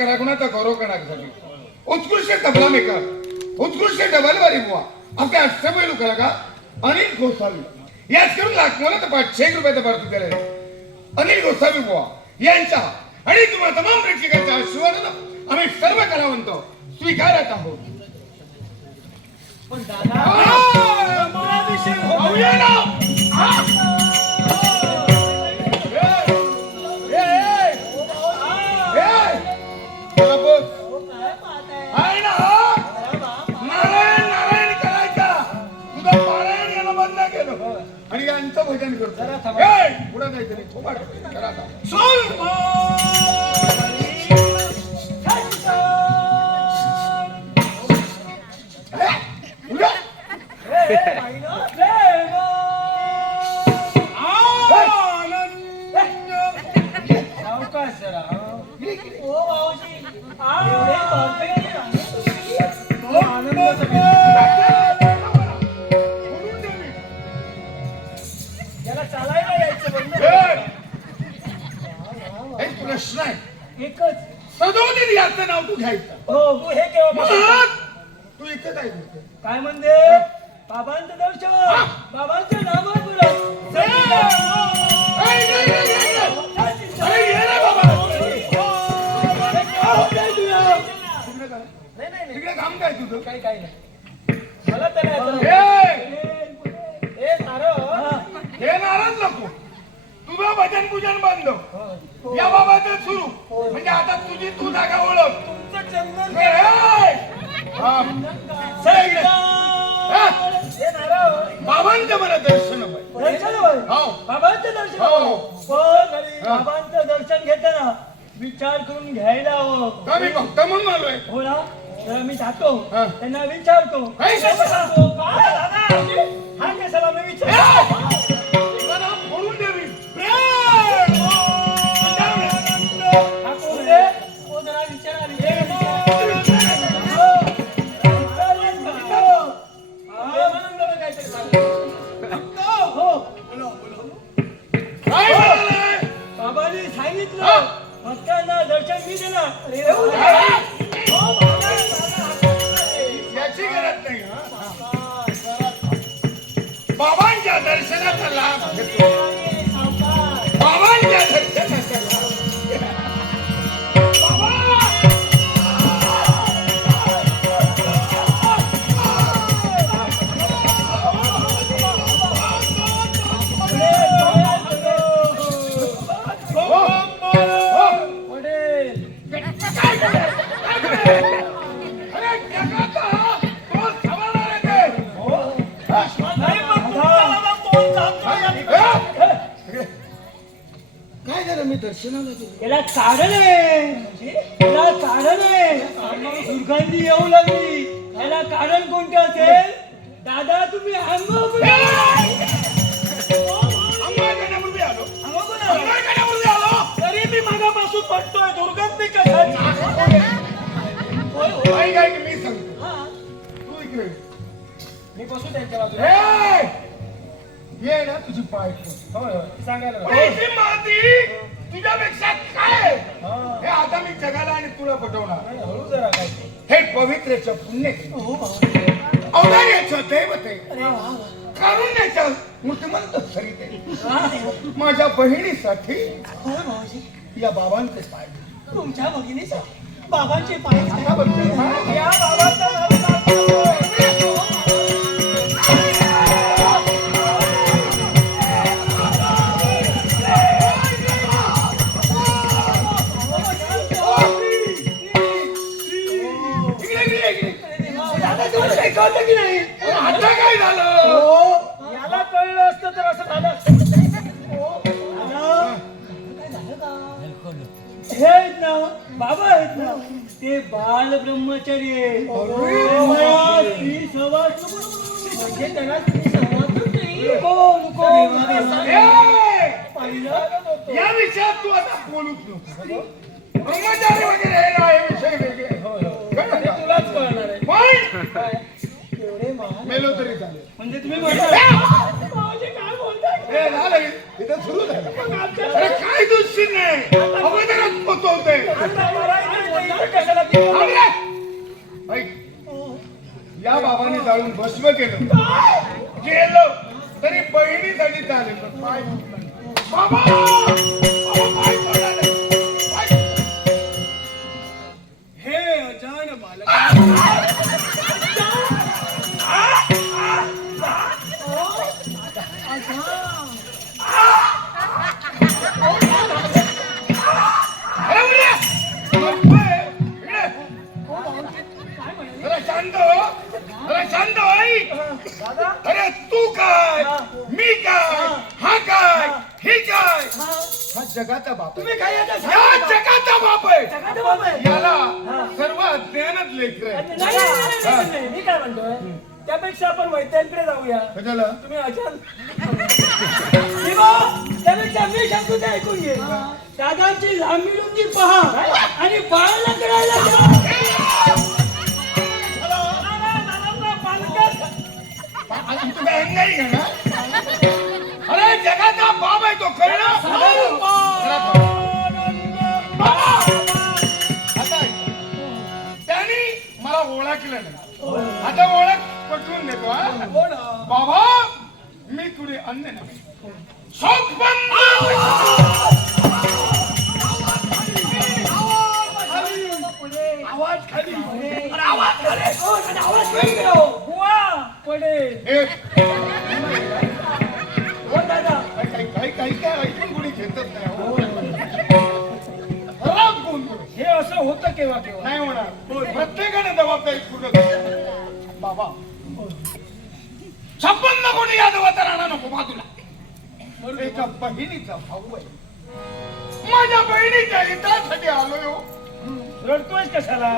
गौरव करण्यासाठी उत्कृष्ट तबला मेकर उत्कृष्ट डबलवारी बुवा. आपल्या अष्टपैलू कलाकार अनिल गोसावी याच करून लाखमोला तर पाचशे एक रुपयाचा भरती केले. अनिल गोसावी बुवा यांचा आणि तुम्हाला तमाम प्रेक्षकांच्या आशीर्वादानं आम्ही सर्व कलावंत स्वीकारत आहोत. पण दादा प्रश्न आहे. एकच. सदोदित याचं नाव तू घ्यायचं. हो तू हे केव्हा तू इथं काय काय म्हणते बाबांचं दर्शन बाबांचं नाव बोलत ए, नाही, नाही, नाही, नाही. अरे ये रे बाबा. तिकडे काय? नाही नाही नाही. तिकडे काम काय तुझं? काही काही नाही. मला तर नाही ए, ए नारळ. हे. नाराज नको. तुझं भजन पूजन बंद या बाबाचं सुरू. म्हणजे आता तुझी तू जागा ओळख. तुमचं. हा. मला दर्शन पाहिजे दर्शन होय. हो. बाबांचं दर्शन हो. होय. पण हा. बाबांचं दर्शन घेताना विचार करून घ्यायला हवं का मी भक्त म्हणून आलोय हो ना तर मी जातो हा. त्यांना विचारतो काय दादा हा कशाला मी विचारतो मी दर्शनाला गेलो याला कारण आहे याला कारण आहे दुर्गंधी येऊ लागली याला कारण कोणतं असेल दादा तुम्ही आलो आलो तरी मी मागापासून पडतोय दुर्गंधी कशाची होय, होय. काय काय की मी सांगतो हा. तू इकडे ये. मी बसू त्यांच्या बाजूला ए! ये ना तुझी. होय होय सांगायला लागलो. पैसे माती तुझ्यापेक्षा काय हा. हे आता मी जगाला आणि तुला पटवणार. हे पवित्रेचं पुण्य हो. औदार्याचं दैवत आहे अरे वा, वा. कारुण्याचं मूर्तिमंत सरित आहे हा. माझ्या बहिणीसाठी भाऊजी. या बाबांचे पाय. तुमच्या भगिनीचा बाबांचे पाय हा? या बाबांचं ते बाल ब्रह्मचारी आहे. त्यांना स्त्री सहवास म्हणजे? या विषयात तू आता बोलूच नको. ब्रह्मचारी वगैरे हे ना हे विषय वेगळे. काय? एवढे महान मेलो तरी चालेल. म्हणजे तुम्ही काय बोलताय इथं सुरू झालं. काय दुश्चित नाही अगोदरच पोचवते या बाबाने जाळून भस्म केलं. गेलो. तरी बहिणीसाठी चालेल बाबा, जगाचा बाप. तुम्ही काय या जगाचा बाप आहे. जगाचं बाप आहे. याला सर्व अज्ञानच लेकर आहे नाही, नाही, नाही, नाही, नाही, मी काय म्हणतोय? त्यापेक्षा आपण वैद्यांकडे जाऊया. कशाला? तुम्ही किंवा त्यापेक्षा मी सांगतो ते ऐकून घे दादांची लांबी रुंदी पहा आणि बाळाला करायला आणि अंगाई घेणार अरे जगाचा बाप आहे तो कळलं! आता. त्याने मला ओळखलं नाही. आता ओळख पटवून देतो हा. बाबा मी तुझे अन्य नाही. आवाज खाली. आवाज खाली. त्याचा आवाज खाली. करा. काही काय ऐकून कोणी घेतच नाही. हो. खराब तो. हे असं होतं केव्हा केव्हा? नाही होणार. प्रत्येकाने जबाबदारी पूर्ण. बाबा. छप्पन्न कोणी या देवाचा राणा नको बाजूला एका बहिणीचा भाऊ आहे. माझ्या बहिणीच्या हितासाठी आलोय हो. रडतोय कशाला?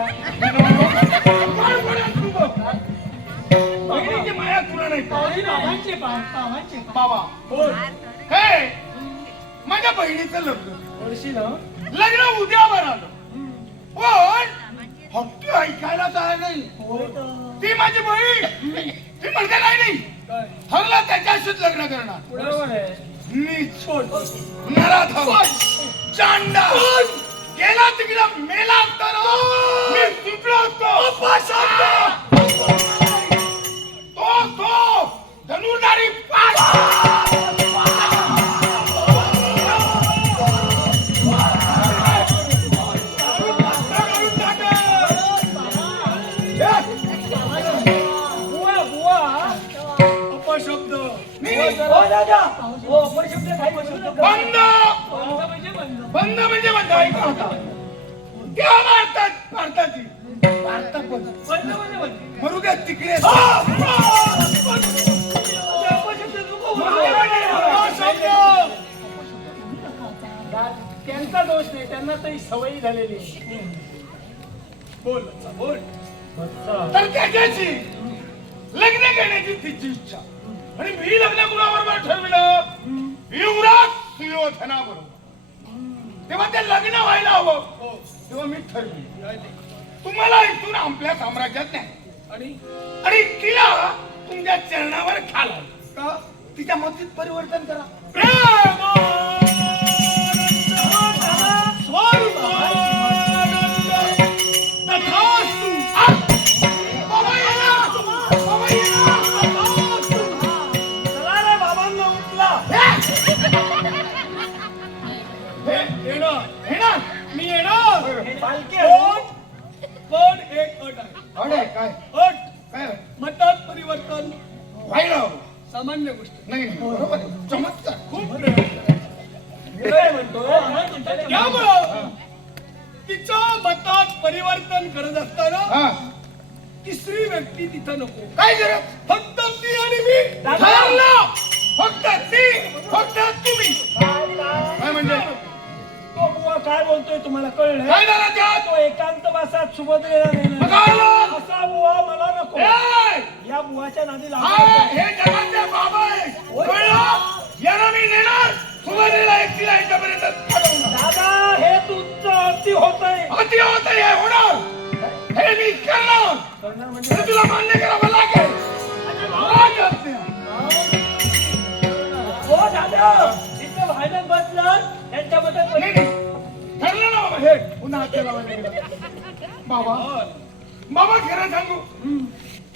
पडेल तू बघ. बहिणीची माया तुला नाही. बाबा. हे माझ्या बहिणीचं लग्न? वर्षी ना? लग्न उद्यावर आलं. पण हक्क ऐकायला काय नाही. होय तर. ती माझी बहीण. ती म्हणते नाही नाही. काय? ठरलं त्याच्याशीच लग्न करणार. बरोबर आहे. नीच बोल नराधम चांडा. गेला तिकडे मेला मी असतो तो तो. धनुर्धारी पाच दादा हो अपशब्द काय बंद! बंद म्हणजे बंद. बंद बंद ऐका. आता त्या भारतात भारताची. भारतात बंद. बंद म्हणजे बंद मरू द्या तिकडे. त्यांचा दोष नाही त्यांना तरी सवयी झालेली. बोल बोल. तर त्याच्याशी लग्न करण्याची तिची इच्छा. आणि मी लग्न कुणाबरोबर ठरविलं? युवराज सुयोधनाबरोबर. तेव्हा ते लग्न व्हायला हवं. तेव्हा मी ठरविलं. तुम्हाला इथून आपल्या साम्राज्यात नाही आणि? आणि तिला तुमच्या चरणावर खाला का? तिच्या मतीत परिवर्तन करा. परिवर्तन व्हायला हवं. सामान्य गोष्ट. नाही नाही, बरोबर आहे. चमत्कार. खूप त्यामुळं तिच्या मतात परिवर्तन करत असताना हा. तिसरी व्यक्ती तिथं नको. काय गरज? फक्त ती आणि मी. ठरलं. फक्त ती फक्त तुम्ही. काय म्हणजे? तो बुवा काय बोलतोय तुम्हाला कळलं? काय झालं त्यात? तो एकांतवासात सुभद्रेला मग नेणार काय झालं? असा बुवा मला नको! या बुवाच्या नादी हा, हे जगाचे बाबा आहे कळलं? याला मी नेणार? सुमारीला एकटीला याच्यापर्यंत अडवणार. दादा हे तुमचं अति होतंय. अति होत हे होणार. हे मी करणार. करणार म्हणजे हे तुला मान्य करावं लागेल. हो दादा. इथं भांडण बसलं त्यांच्याबद्दल नाही, नाही. ठरलं ना बाबा हे. पुन्हा हात लावायला गेला. बाबा बाबा खरं सांगू?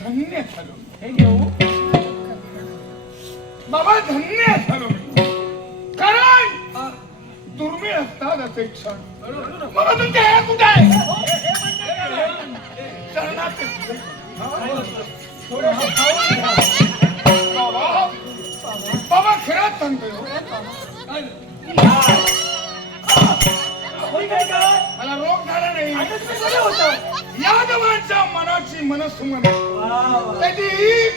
धन्य झालो. हे घेऊ? बाबा धन्य झालो मी. कारण दुर्मिळ असतात असे क्षण. बाबा तुमचे हे कुठे आहे. बाबा बाबा खरंच मला रोग झाला नाही. आता मनाची मनसुमन वा, त्याची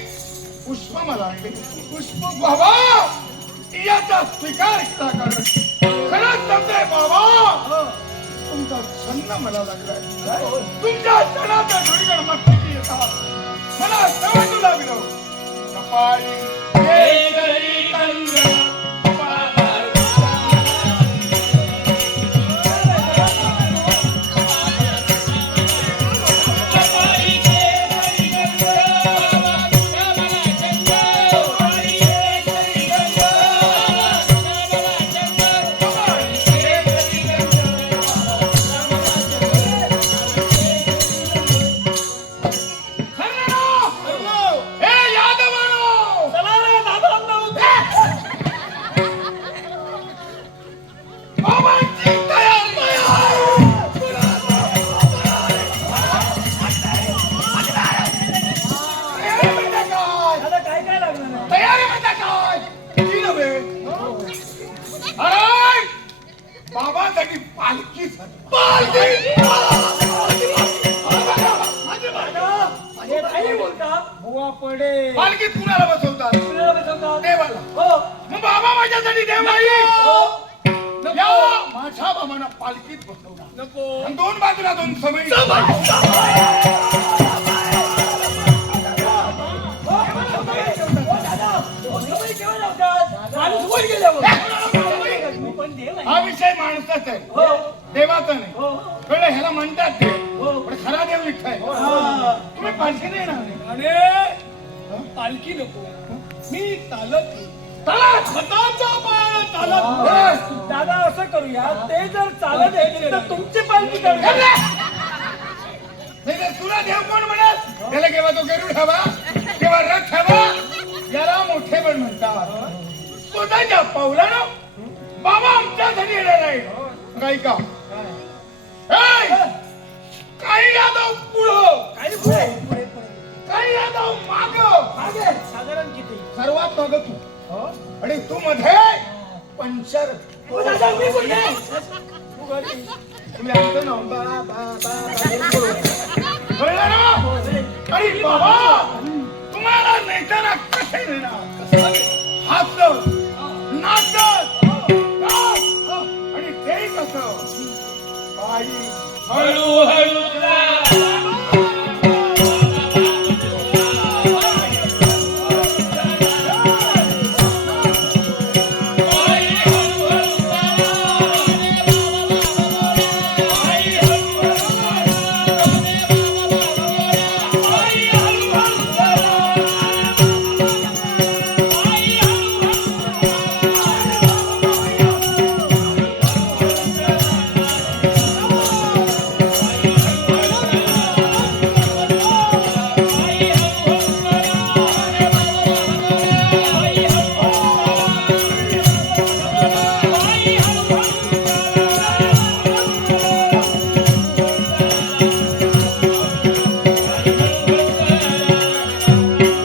पुष्प मला पुष्प बाबा याचा स्वीकार केला कारण खरंच सांगतोय बाबा तुमचा छंद मला लागलाय तुमच्या क्षणाच्या घडीकडे मस्तकी येतात मला समजू लागलं कपाळी हे बुवा पडे. पालखीत कुणाला बसवतात. कुणाला बसवतात? देवाला. हो. मग बाबा माझ्यासाठी देव नाही हो. या माझ्या बाबांना पालखीत बसवणार. नको. आणि दोन बाजूला दोन समय हो, हो. हा विषय माणसाचा आहे. हो, देवाचा नाही. हो, कळलं? ह्याला म्हणतात ते. हो. पण खरा देव विठ्ठल आहे. हा. तुम्ही पालखी नाही ना अरे पालखी नको. मी चालत दादा असं करूया ते जर चालत येतील तर तुमची पालखी. नाही तर तुला देव कोण म्हणत त्याला केव्हा तो गरुड हवा? केव्हा रथ हवा? याला मोठे पण म्हणतात. स्वतःच्या पावलानं बाबा आमच्यासाठी येणार आहे. काही का साधारण किती? सर्वात माग तू. आणि तू मध्ये पंचर. हो दादा मी पुढे तू घरी. तुम्ही आमचं नाव बा बा बा बा कळलं ना? हो, रे. आणि बाबा तुम्हाला नेताना कसे नेणार? हसत नाचत. गात, आणि ते कसं? बाई हळूहळू